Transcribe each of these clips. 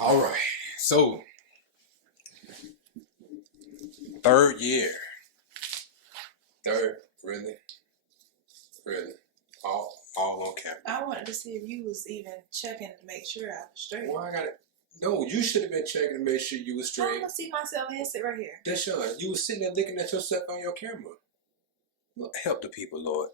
All right. So, third year. Third, really? Really? All on camera. I wanted to see if you was even checking to make sure I was straight. Well, I got it. No, you should have been checking to make sure you were I'm straight. gonna see myself and sit right here. Deshaun, you was sitting there looking at yourself on your camera. Look, help the people, Lord.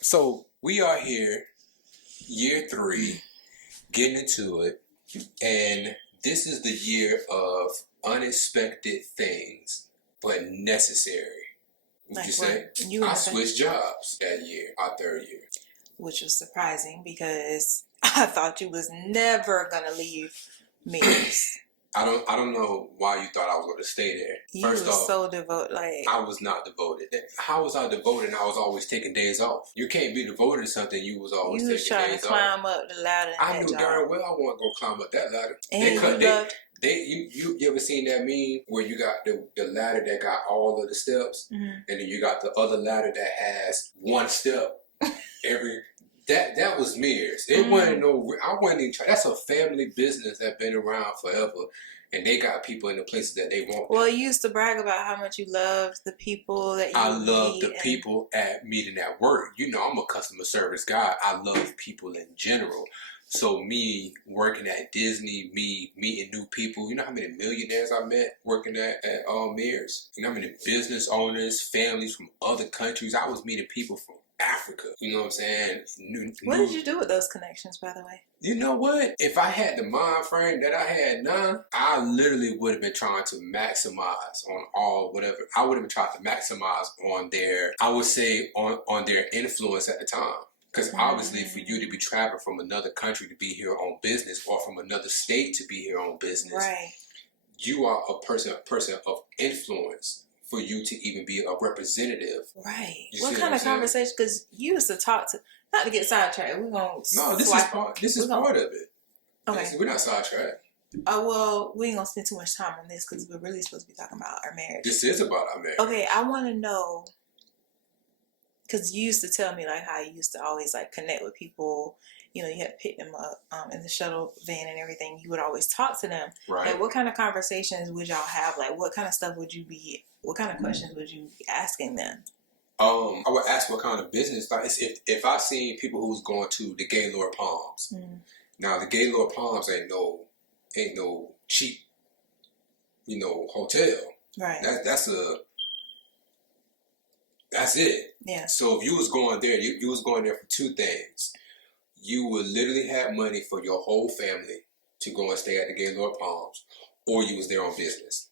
So we are here, year 3, getting into it, and this is the year of unexpected things, but necessary. Would you say? I switched jobs that year, our third year. Which was surprising because I thought you was never gonna leave Mears. I don't know why you thought I was going to stay there. You First was off, so devoted. Like, I was not devoted. How was I devoted? And I was always taking days off. You can't be devoted to something you was always taking days off. You was trying to climb up the ladder. I knew darn well I wasn't going to climb up that ladder. And you ever seen that meme where you got the ladder that got all of the steps, and then you got the other ladder that has one step every. That was Mears. It wasn't no. I wasn't even trying. That's a family business that's been around forever, and they got people in the places that they want. Well, you used to brag about how much you loved the people that you. I love the people at meeting at work. You know, I'm a customer service guy. I love people in general. So me working at Disney, me meeting new people. You know how many millionaires I met working at Mears? You know how many business owners, families from other countries. I was meeting people from Africa. You know what I'm saying? What did you do with those connections, by the way? You know what? If I had the mind frame that I had now, I literally would have been trying to maximize on all whatever. I would have been trying to maximize on their, I would say, on their influence at the time. Because obviously for you to be traveling from another country to be here on business, or from another state to be here on business, right? You are a person of influence for you to even be a representative. Right. What kind of conversation? Because you used to talk to, not to get sidetracked, we're going to... No, this is part of it. Okay. We're not sidetracked. Well, we ain't going to spend too much time on this because we're really supposed to be talking about our marriage. This is about our marriage. Okay, I want to know, because you used to tell me like how you used to always like connect with people. You know, you had to pick them up in the shuttle van and everything. You would always talk to them. Right. Like, what kind of conversations would y'all have? Like, what kind of stuff would you be... What kind of questions would you be asking them? I would ask what kind of business. Like, if I seen people who was going to the Gaylord Palms. Now the Gaylord Palms ain't no cheap, hotel. Right. That's it. Yeah. So if you was going there, you was going there for two things. You would literally have money for your whole family to go and stay at the Gaylord Palms, or you was there on business.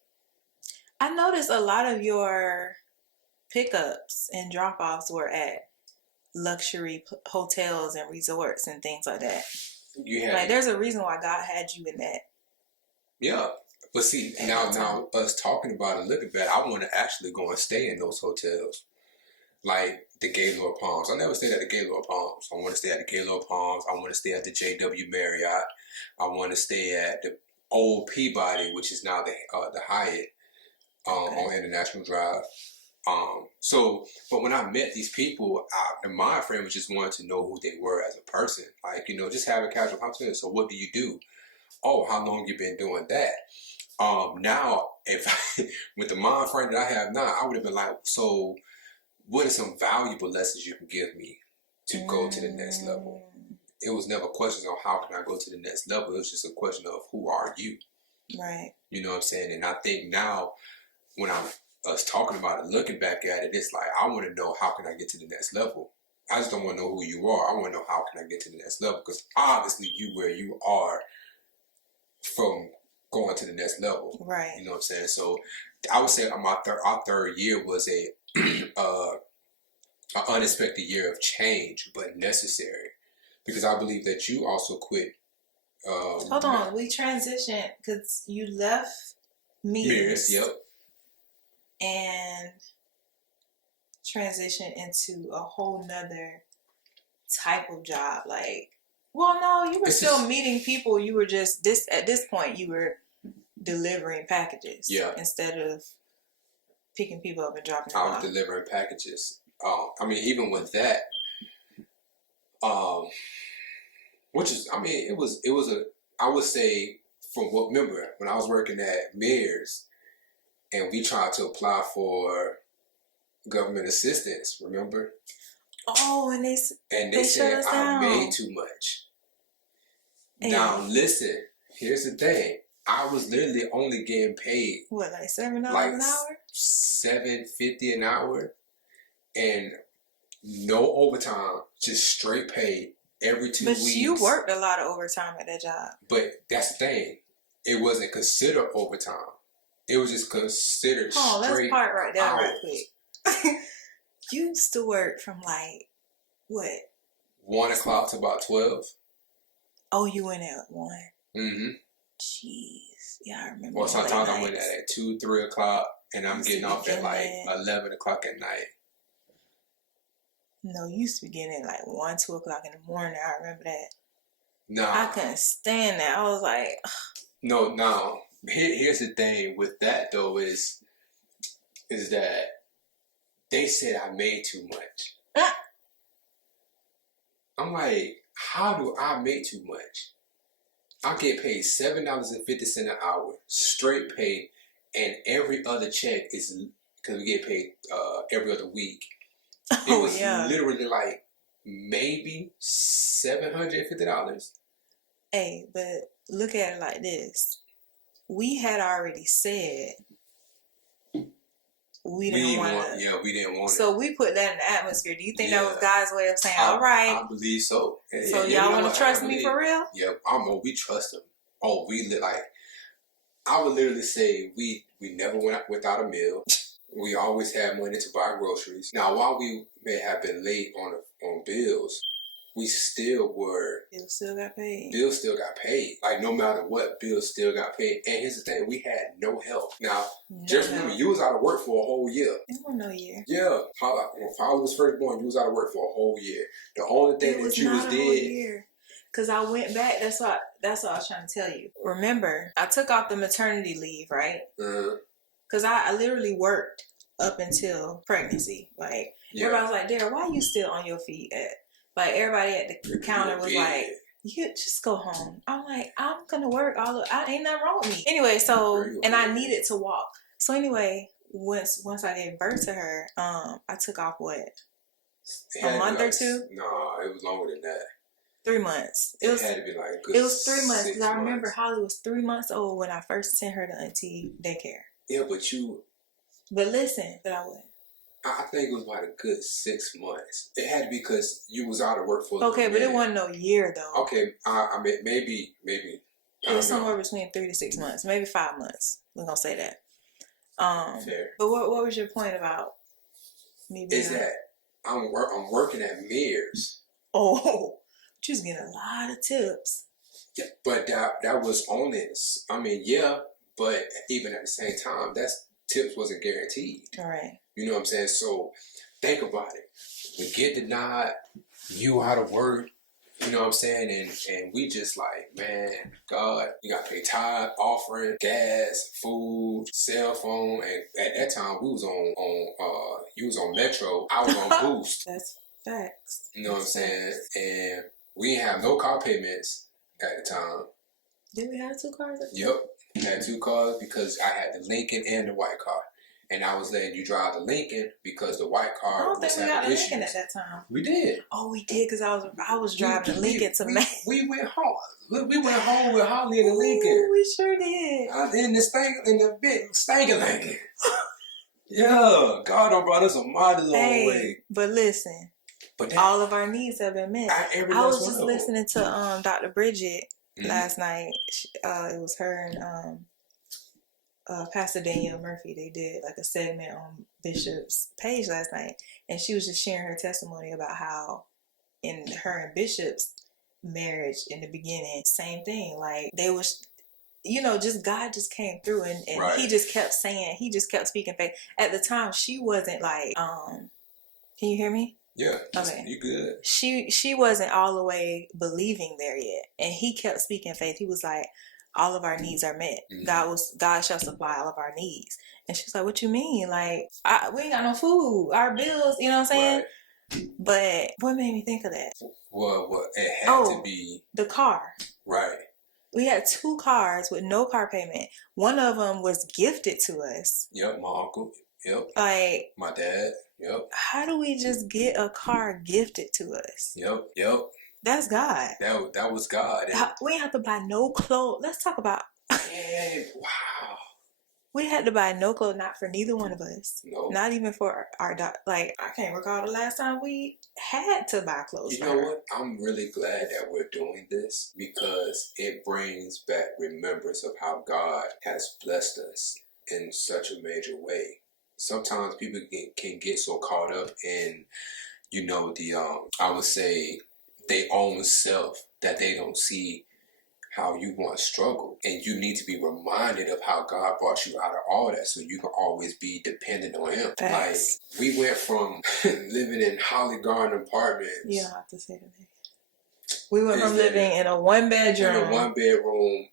I noticed a lot of your pickups and drop-offs were at luxury hotels and resorts and things like that. There's a reason why God had you in that. Yeah. But see, now us talking about it, looking back, I want to actually go and stay in those hotels. Like the Gaylord Palms. I never stayed at the Gaylord Palms. I want to stay at the Gaylord Palms. I want to stay at the JW Marriott. I want to stay at the old Peabody, which is now the Hyatt. On International Drive. But when I met these people, the mind frame was just wanting to know who they were as a person. Like, just have a casual conversation. So what do you do? Oh, how long you been doing that? Now, with the mind frame that I have now, I would have been like, so what are some valuable lessons you can give me to go to the next level? It was never questions on how can I go to the next level. It was just a question of who are you? Right. You know what I'm saying? And I think now, when I was talking about it, looking back at it, it's like, I want to know how can I get to the next level. I just don't want to know who you are. I want to know how can I get to the next level, because obviously you where you are from going to the next level. Right. You know what I'm saying? So I would say our third year was an unexpected year of change, but necessary, because I believe that you also quit. Hold on, we transitioned because you left Mears. Yep. And transition into a whole nother type of job. Like, well, no, you were still meeting people. You were just at this point. You were delivering packages, instead of picking people up and dropping them off. I was delivering packages. I mean, even with that, which is, I mean, it was a. I would say, from what, remember when I was working at Mears, and we tried to apply for government assistance. Remember? Oh, and they said I made too much. Hey. Now listen, here's the thing. I was literally only getting paid what, like $7 an hour? $7.50 an hour, and no overtime, just straight pay every 2 weeks. But you worked a lot of overtime at that job. But that's the thing. It wasn't considered overtime. It was just considered straight. Let's part right there right quick. You used to work from like, what? 1 o'clock to about 12. Oh, you went at 1? Mm-hmm. Jeez. Yeah, I remember. Well, sometimes I went at 2, 3 o'clock, and I'm getting off at like 11 o'clock at night. No, you used to be getting at like 1, 2 o'clock in the morning. I remember that. No. I couldn't stand that. I was like... No. Here's the thing with that, though, is that they said I made too much. I'm like, how do I make too much? I get paid $7.50 an hour, straight pay, and every other check is, because we get paid every other week. It was literally like maybe $750. Hey, but look at it like this. We had already said we didn't want it. Yeah, we didn't want it. So we put that in the atmosphere. Do you think that was God's way of saying, all right? I believe so. So y'all want to trust me for real? Yeah, we trust him. Oh, I would literally say we never went out without a meal. We always had money to buy groceries. Now, while we may have been late on bills, we still were. Bills still got paid. Bills still got paid. Like, no matter what, bills still got paid. And here's the thing, we had no help. Now, just remember, you was out of work for a whole year. It wasn't no year. Yeah. When Fowler was first born, you was out of work for a whole year. The only thing that you was did. Whole year. Because I went back. That's what I was trying to tell you. Remember, I took off the maternity leave, right? Because I literally worked up until pregnancy. Like, everybody was like, Dara, why are you still on your feet Like, everybody at the counter was like, you just go home. I'm like, I'm going to work ain't nothing wrong with me. Anyway, so, and I needed to walk. So anyway, once I gave birth to her, I took off what? A month or two? No, it was longer than that. 3 months. It had to be like a good. It was 3 months because I remember Holly was 3 months old when I first sent her to auntie daycare. Yeah, but you. But listen, I wouldn't. I think it was about a good 6 months. It had to be because you was out of work for. Okay, but it wasn't no year though. Okay, I mean maybe. It was somewhere between 3 to 6 months, maybe 5 months. We're gonna say that. Fair. But what was your point about me being? Is that I'm working at Mears. Oh. She was getting a lot of tips. Yeah, but that was on it. I mean, yeah, but even at the same time, tips wasn't guaranteed. All right. You know what I'm saying? So think about it. We get denied, you out of work, you know what I'm saying? And we just like, man, God, you got to pay tithe, offering, gas, food, cell phone. And at that time, we was you was on Metro, I was on Boost. That's facts. You know what I'm saying? And we didn't have no car payments at the time. Did we have 2 cars? Yep. I had 2 cars because I had the Lincoln and the white car. And I was letting you drive the Lincoln because the white car was having issues. I don't think we got the Lincoln at that time. We did. Oh, we did because I was driving the Lincoln to Maine. We went home. We went home with Holly in the Lincoln. We sure did. In the big stankin' Lincoln. Yeah. God done brought us a mighty long way. But listen. But all of our needs have been met. I was just listening to Dr. Bridget last night. It was her and Pastor Danielle Murphy. They did like a segment on Bishop's page last night, and she was just sharing her testimony about how in her and Bishop's marriage in the beginning, same thing. Like they was, just God just came through, and he just kept saying, he just kept speaking faith. At the time, she wasn't like, can you hear me? Yeah. Okay. You good. She wasn't all the way believing there yet. And he kept speaking faith. He was like, all of our needs are met. God shall supply all of our needs. And she's like, what you mean? Like, we ain't got no food. Our bills, you know what I'm saying? Right. But what made me think of that? Well, it had to be the car. Right. We had 2 cars with no car payment. One of them was gifted to us. Yep, my uncle. Yep. Like my dad. Yep. How do we just get a car gifted to us? Yep. That's God. That was God. We ain't have to buy no clothes. Let's talk about. Wow. We had to buy no clothes, not for neither one of us. No. Not even for our dog. Like, I can't recall the last time we had to buy clothes. You know what? I'm really glad that we're doing this because it brings back remembrance of how God has blessed us in such a major way. Sometimes people can get so caught up in, I would say, their own self that they don't see how you once struggled. And you need to be reminded of how God brought you out of all that so you can always be dependent on Him. Thanks. Like, we went from living in Holly Garden apartments. You don't have to say the name. We went from living in a 1-bedroom. In a 1-bedroom.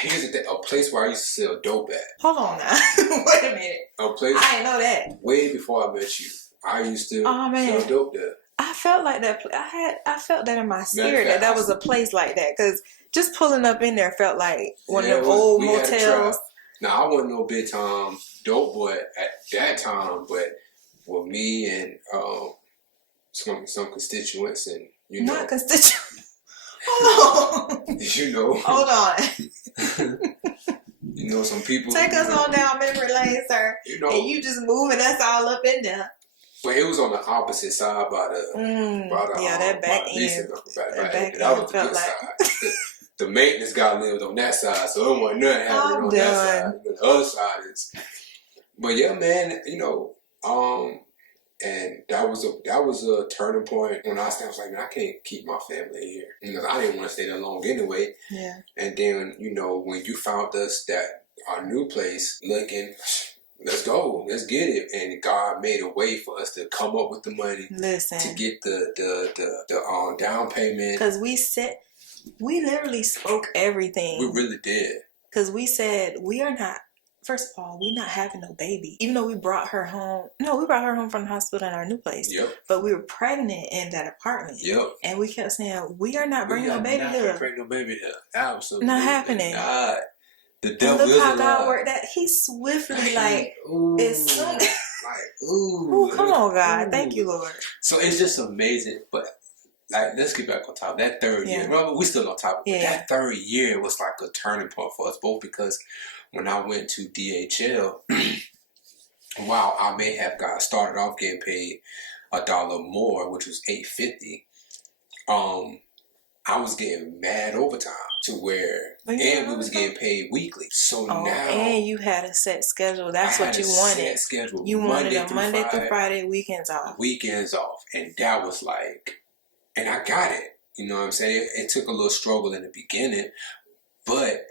Here's a place where I used to sell dope at. Hold on now. Wait a minute. A place. I didn't know that. Way before I met you, I used to sell dope there. I felt like that. I felt that in my spirit that was a place like that. Because just pulling up in there felt like one of them old motels. Now I wasn't no big time dope boy at that time, but with me and some constituents and not constituents. Hold on. Hold on. Some people. Take us on down memory lane, sir. And you just moving us all up in there. But it was on the opposite side by the that back end. That was the good side. The maintenance guy lived on that side, so it wasn't nothing happening on that side. The other side is. But yeah, man, and that was a turning point when I was like, man, I can't keep my family here. I didn't want to stay there long anyway. Yeah. And then, when you found us that our new place looking, let's go, let's get it. And God made a way for us to come up with the money. Listen. To get the down payment. Because we literally spoke everything. We really did. Because we said, first of all, we're not having no baby. Even though we brought her home. No, we brought her home from the hospital in our new place. Yep. But we were pregnant in that apartment. Yep. And we kept saying, we are not bringing no baby here. Bring no baby here. Absolutely. Not happening. God. The devil and look is how alive. God worked that. He swiftly, as soon as... ooh. Come on, God. Ooh. Thank you, Lord. So it's just amazing. But, let's get back on top. That third year. Remember, we still on top of it. Yeah. That third year was like a turning point for us both because when I went to DHL, while I may have started off getting paid $1 more, which was $8.50, I was getting mad overtime to where, and we was getting paid weekly. So now, and you had a set schedule. That's what you wanted. Set schedule. You wanted a Monday through Friday, weekends off. Weekends off, and that was like, and I got it. You know what I'm saying? It took a little struggle in the beginning, but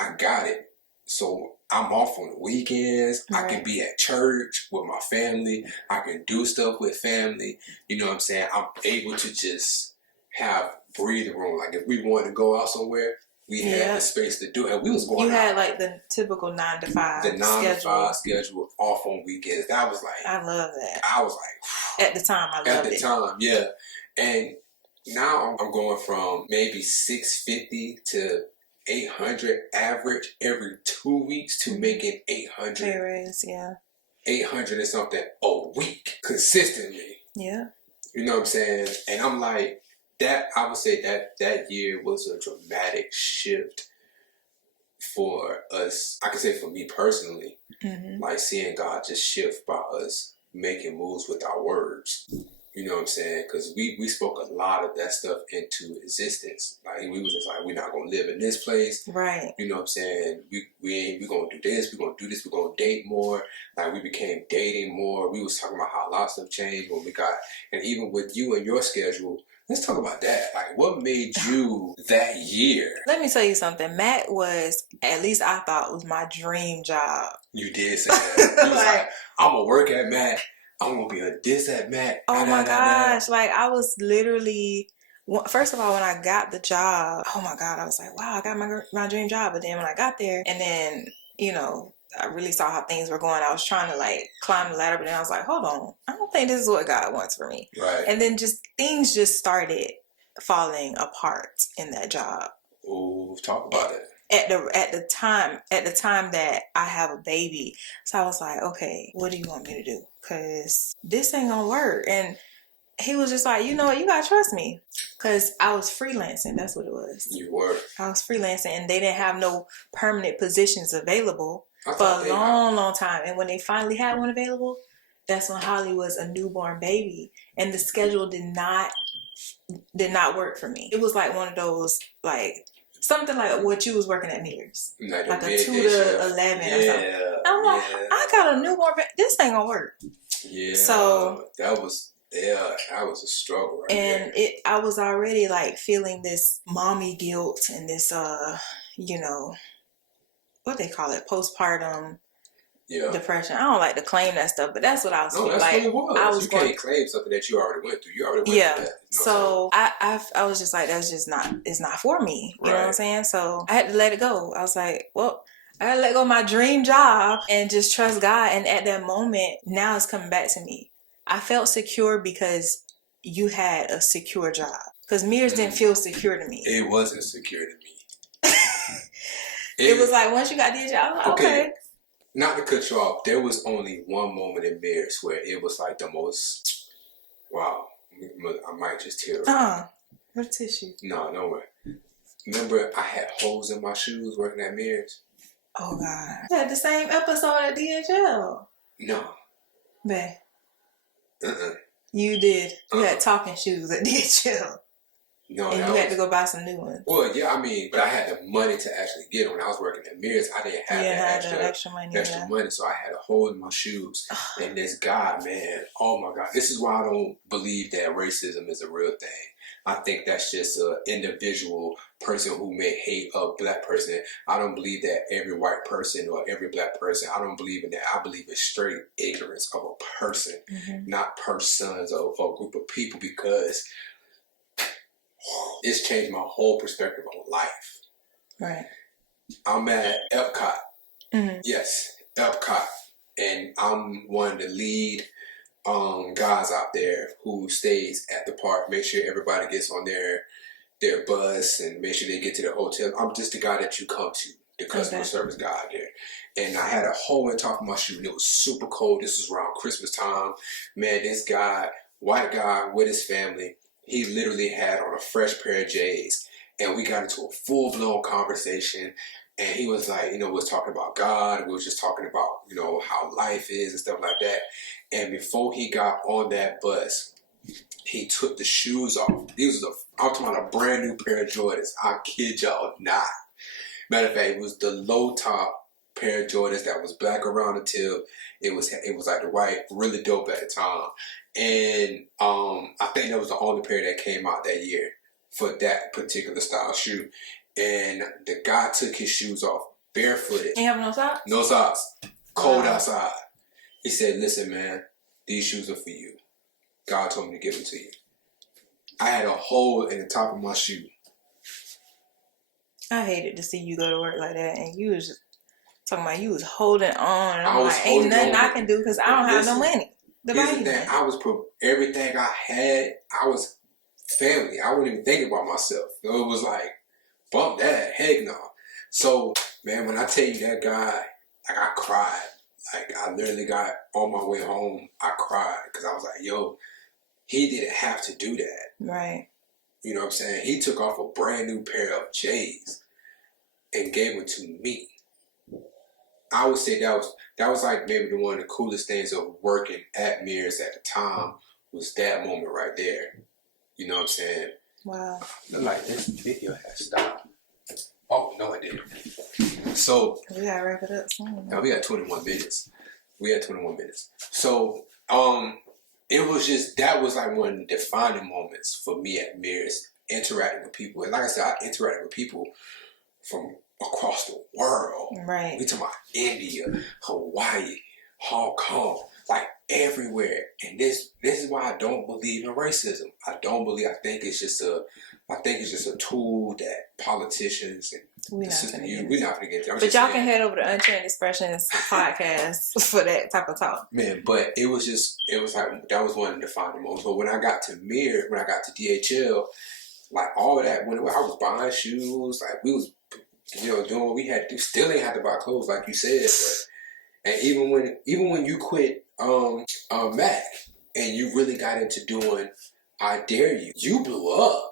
I got it. So I'm off on the weekends. Right. I can be at church with my family. I can do stuff with family. You know what I'm saying? I'm able to just have breathing room. Like if we wanted to go out somewhere, we had the space to do it. And we was going You had like the typical 9 to 5 The 9 to 5 schedule off on weekends. That was like... I love that. I was like... At the time, I loved it. At the time, yeah. And now I'm going from maybe $650 to $800 average every 2 weeks to making $800. There is, yeah. $800 and something a week consistently. Yeah. You know what I'm saying? And I'm like, that, I would say that year was a dramatic shift for us. I can say for me personally, like seeing God just shift by us making moves with our words. You know what I'm saying? Because we spoke a lot of that stuff into existence. Like we was just like, we're not gonna live in this place. Right. You know what I'm saying? We gonna do this, we're gonna do this, we're gonna date more. Like we became dating more. We was talking about how a lot of stuff changed when we got, and even with you and your schedule, let's talk about that. Like what made you that year? Let me tell you something. Matt was, at least I thought, was my dream job. You did say that. You was like, I'm gonna work at Matt. I'm gonna be a this at Mac. Oh my gosh! Like I was literally. First of all, when I got the job, oh my God, I was like, wow, I got my dream job. But then when I got there, and then I really saw how things were going. I was trying to like climb the ladder, but then I was like, hold on, I don't think this is what God wants for me. Right. And then things just started falling apart in that job. Ooh, talk about it. At the time that I have a baby, so I was like, okay, what do you want me to do? Because this ain't gonna work. And he was just like, you know what, you gotta trust me. Because I was freelancing, that's what it was. You were. I was freelancing, and they didn't have no permanent positions available for a long time. And when they finally had one available, that's when Holly was a newborn baby, and the schedule did not work for me. It was like one of those, like something like what you was working at Mears, like a 2 to 11 or something. I'm like, I got a newborn baby. This ain't gonna work. Yeah. So that was a struggle. Right and there. I was already like feeling this mommy guilt and this what they call it, postpartum depression. I don't like to claim that stuff, but that's what I was feeling. That's like. what it was. You can't claim something that you already went through. You already went through that. So I was just like, that's just not, it's not for me. You know what I'm saying? So I had to let it go. I was like, well, I gotta let go of my dream job and just trust God. And at that moment, now it's coming back to me. I felt secure because you had a secure job. Because Mears didn't feel secure to me. It wasn't secure to me. It was like, once you got the job, I was like, okay. Not to cut you off, there was only one moment in Mears where it was like the most, wow, I might just tear up. What a tissue? No way. Remember, I had holes in my shoes working at Mears? Oh, God. You had the same episode at DHL. No. Bae. You did. You had talking shoes at DHL. No, and you had to go buy some new ones. Well, yeah, I mean, but I had the money to actually get them. When I was working at Mears, I didn't have that extra money, so I had a hole in my shoes. And this guy, man, oh my God, this is why I don't believe that racism is a real thing. I think that's just an individual person who may hate a black person. I don't believe that every white person or every black person, I don't believe in that. I believe in straight ignorance of a person, not persons of a group of people, because it's changed my whole perspective on life. Right. I'm at Epcot. Yes, Epcot. And I'm one of the lead guys out there who stays at the park, make sure everybody gets on their bus and make sure they get to the hotel. I'm just the guy that you come to, the customer service guy out there. And I had a hole in top of my shoe, and it was super cold. This was around Christmas time. Man, this guy, white guy with his family, he literally had on a fresh pair of J's, and we got into a full-blown conversation. And he was like, was talking about God. We was just talking about, how life is and stuff like that. And before he got on that bus, he took the shoes off. I'm talking about a brand new pair of Jordans. I kid y'all not. Matter of fact, it was the low top pair of Jordans that was black around the tip. It was like the white, really dope at the time. And I think that was the only pair that came out that year for that particular style shoe. And the guy took his shoes off barefooted. You have no socks? No socks. Cold outside. He said, listen, man, these shoes are for you. God told me to give them to you. I had a hole in the top of my shoe. I hated to see you go to work like that, and you was just talking about you was holding on. And I'm like, ain't nothing I can do because I don't have no money. I was everything I had. I was family. I wasn't even thinking about myself. It was like, bump that, heck no. So, man, when I tell you that guy, like, I cried. Like, I literally got on my way home, I cried because I was like, yo, he didn't have to do that. Right. You know what I'm saying? He took off a brand new pair of J's and gave them to me. I would say that was like maybe one of the coolest things of working at Mears at the time was that moment right there. You know what I'm saying? Wow. Like, this video has stopped. Oh, no, it didn't. So we gotta wrap it up soon. Now we got 21 minutes. So, it was just, that was like one of the defining moments for me at Mears, interacting with people. And like I said, I interacted with people from across the world. Right. We talking about India, Hawaii, Hong Kong, like everywhere. And this is why I don't believe in racism. I think it's just a tool that politicians and the system use. We're not gonna get there. But y'all can head over to Unchained Expressions podcast for that type of talk. Man, but it was like that was one of the defining moments. But when I got to DHL, like all of that, when I was buying shoes, like we was, doing what we had to do. Still ain't had to buy clothes like you said, but and even when you quit Mac and you really got into doing I Dare You, you blew up.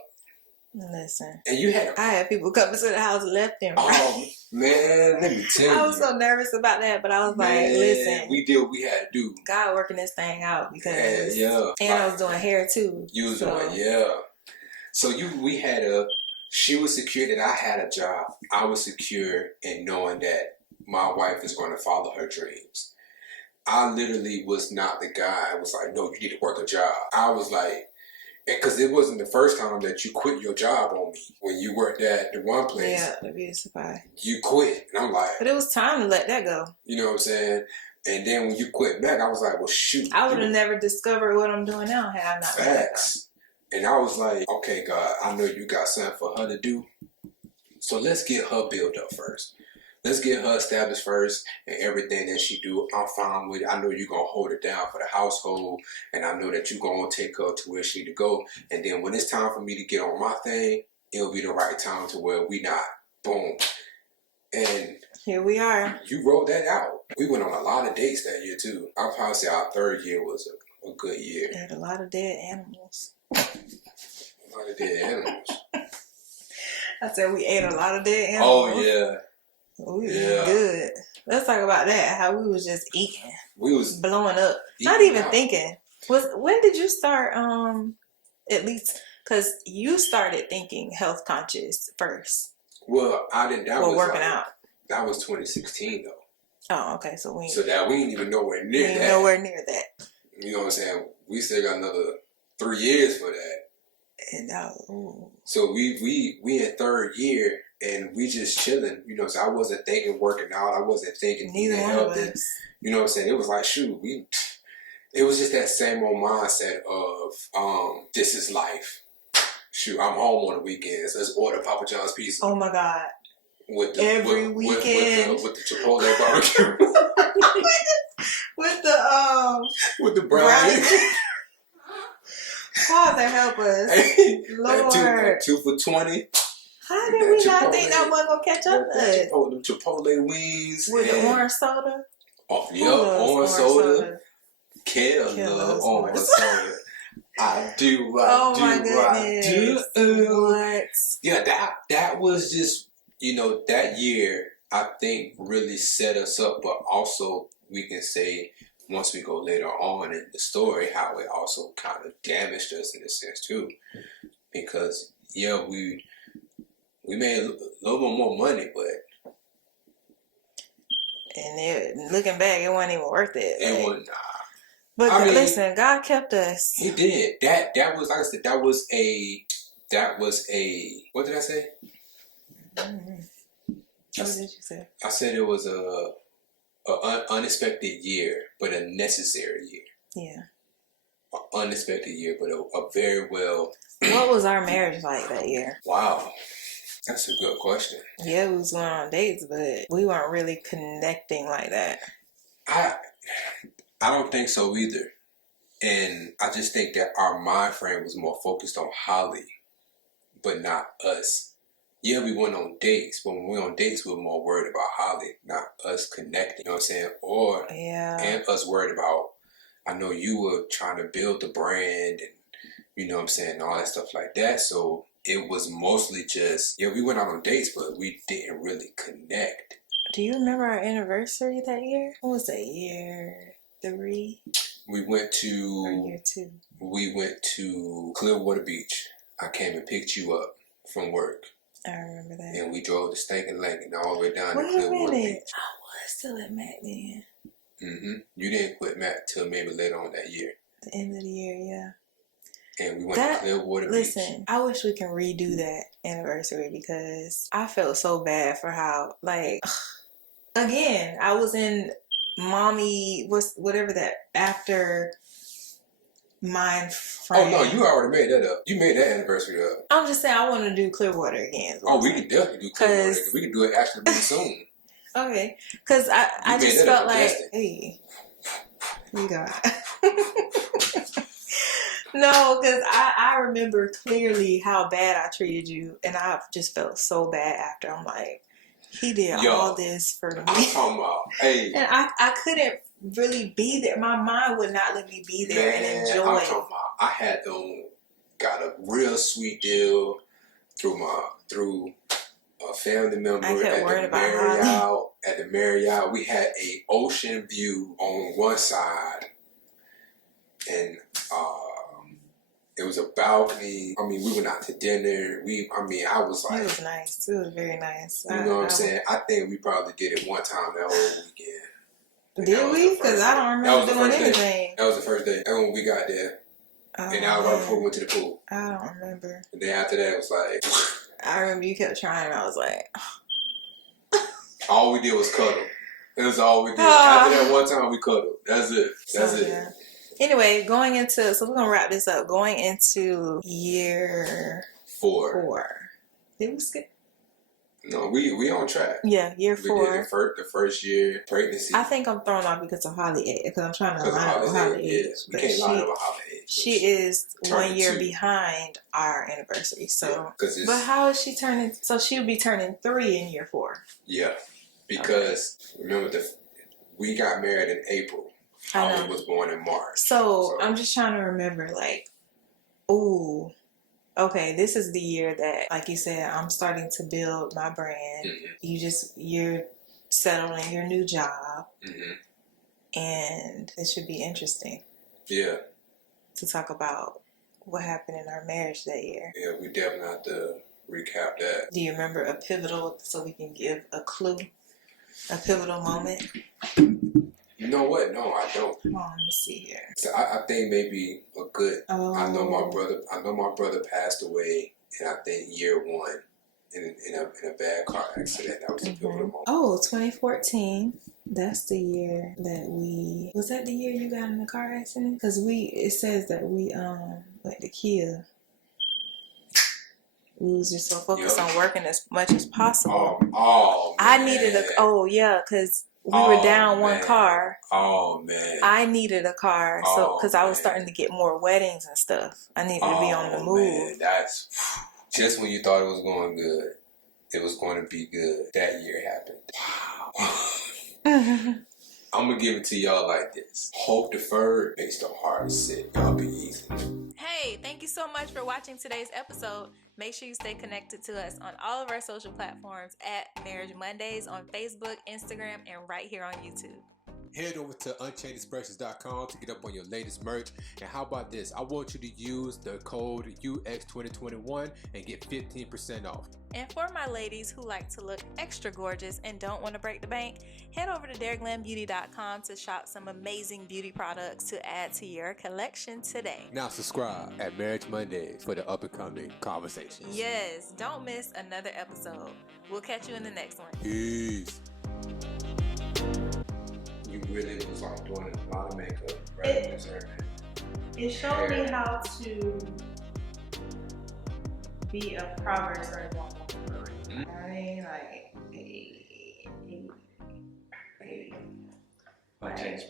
Listen, and I had people coming to the house left and right. Oh man, let me tell you, I was so nervous about that, but I was like, listen, we did what we had to do. God working this thing out because and I was doing hair too. You was doing So she was secure that I had a job. I was secure in knowing that my wife is going to follow her dreams. I literally was not the guy. I was like, no, you need to work a job. I was like, because it wasn't the first time that you quit your job on me when you worked at the one place. Yeah, the beauty supply. You quit. And I'm like... But it was time to let that go. You know what I'm saying? And then when you quit back, I was like, well, shoot. I would have never discovered what I'm doing now had I not let that go. And I was like, okay, God, I know you got something for her to do. So let's get her built up first. Let's get her established first, and everything that she do, I'm fine with it. I know you're going to hold it down for the household, and I know that you're going to take her to where she need to go. And then when it's time for me to get on my thing, it'll be the right time to where we not, boom. And here we are. You wrote that out. We went on a lot of dates that year, too. I'll probably say our third year was a good year. And a lot of dead animals. A lot of dead animals. I said we ate a lot of dead animals. Oh, yeah. We was good. Let's talk about that. How we was just eating. We was blowing up. Not even thinking. When did you start? At least because you started thinking health conscious first. Well, I didn't. That was working out. That was 2016 though. Oh, okay. So we ain't even nowhere near that. Nowhere near that. You know what I'm saying? We still got another 3 years for that. And so we in third year. And we just chilling, so I wasn't thinking working out. I wasn't thinking neither one of us. You know what I'm saying? It was like, shoot, it was just that same old mindset of, this is life. Shoot, I'm home on the weekends. Let's order Papa John's pizza. Oh my God. Every weekend. With the Chipotle barbecue. with the brownie. Father help us. Hey, Lord. 2 for $20. How did we not think that one gonna catch up to it? The Chipotle wings. With the orange soda? Oh, yeah, orange soda. Kale loves orange soda. I do. What? Yeah, that was just, that year, I think really set us up, but also we can say, once we go later on in the story, how it also kind of damaged us in a sense too. Because, we made a little bit more money, but... And looking back, it wasn't even worth it. It wasn't, But listen, God kept us. He did. That was, like I said, that was a... What did I say? Mm-hmm. What did you say? I said it was a unexpected year, but a necessary year. Yeah. An unexpected year, but a very well... What was our marriage like that year? Wow. That's a good question. Yeah, we was going on dates, but we weren't really connecting like that. I don't think so either. And I just think that our mind frame was more focused on Holly, but not us. Yeah, we went on dates, but when we were on dates, we were more worried about Holly, not us connecting, you know what I'm saying? And us worried about, I know you were trying to build the brand and, you know what I'm saying, all that stuff like that. So it was mostly just, we went out on dates, but we didn't really connect. Do you remember our anniversary that year? What was that, year 3? We went to... Or year 2? We went to Clearwater Beach. I came and picked you up from work. I remember that. And we drove the stinking Lincoln all the way down to Clearwater Beach. I was still at Mac then. Mm-hmm. You didn't quit Mac till maybe later on that year. The end of the year, yeah. And we went to Clearwater Beach. Listen, I wish we can redo that anniversary because I felt so bad for how, again, I was in mommy, whatever that after mind frame. Oh no, you already made that up. You made that anniversary up. I'm just saying I want to do Clearwater again. Oh, we can definitely do Clearwater. We can do it actually really soon. Okay, because I just felt like, hey, we got. No, because I remember clearly how bad I treated you, and I just felt so bad after. I'm like, he did all this for me. I'm talking about, hey. And I couldn't really be there. My mind would not let me be there and enjoy. I'm talking about, I had got a real sweet deal through a family member at the Marriott. We had a ocean view on one side, and it was a balcony. I mean, we went out to dinner. I was like, it was nice. It was very nice. You know what I'm saying? I think we probably did it one time that whole weekend. Did we? Because I don't remember doing anything. That was the first day. And when we got there, and that was right before we went to the pool. I don't remember. And then after that, it was like, I remember you kept trying, and I was like, all we did was cuddle. That's all we did. After that one time, we cuddled. That's it. That's it. Yeah. Anyway, so we're going to wrap this up. Going into year 4. Did we skip? No, we on track. Yeah, year 4. We did the first year pregnancy. I think I'm thrown off because of Holly age. Because I'm trying to line up with Holly age. Yes, we can't lie about Holly age. She is 1 year behind our anniversary. So, but how is she turning? So she'll be turning 3 in year 4. Yeah, because remember we got married in April. Holly was born in March. So I'm just trying to remember, like, ooh, okay, this is the year that, like you said, I'm starting to build my brand. Mm-hmm. You're settled in your new job. Mm-hmm. And it should be interesting. Yeah. To talk about what happened in our marriage that year. Yeah, we definitely have to recap that. Do you remember a pivotal, so we can give a clue, a pivotal moment? You know what? No, I don't. Come on, let me see here. So I think maybe a good. Oh. I know my brother passed away, and I think year 1 in a bad car accident. That was a pivotal moment. Oh, 2014. That's the year that we. Was that the year you got in a car accident? Because it says that we went to Kia. We was just so focused on working as much as possible. Oh man. I needed because we were down one car. Oh man. I needed a car, so because I was starting to get more weddings and stuff. I needed to be on the move. Man. That's just when you thought it was going good. It was going to be good. That year happened. Wow. I'm gonna give it to y'all like this. Hope deferred makes the heart sick. Y'all be easy. Hey, thank you so much for watching today's episode. Make sure you stay connected to us on all of our social platforms at Marriage Mondays on Facebook, Instagram, and right here on YouTube. Head over to unchainedexpressions.com to get up on your latest merch. And how about this? I want you to use the code UX2021 and get 15% off. And for my ladies who like to look extra gorgeous and don't want to break the bank, head over to dareglambeauty.com to shop some amazing beauty products to add to your collection today. Now subscribe at Marriage Mondays for the up-and-coming conversations. Yes, don't miss another episode. We'll catch you in the next one. Peace. You really was like doing a lot of makeup, right? It showed me how to be a Proverbs 31 woman. I mean, like, Unchained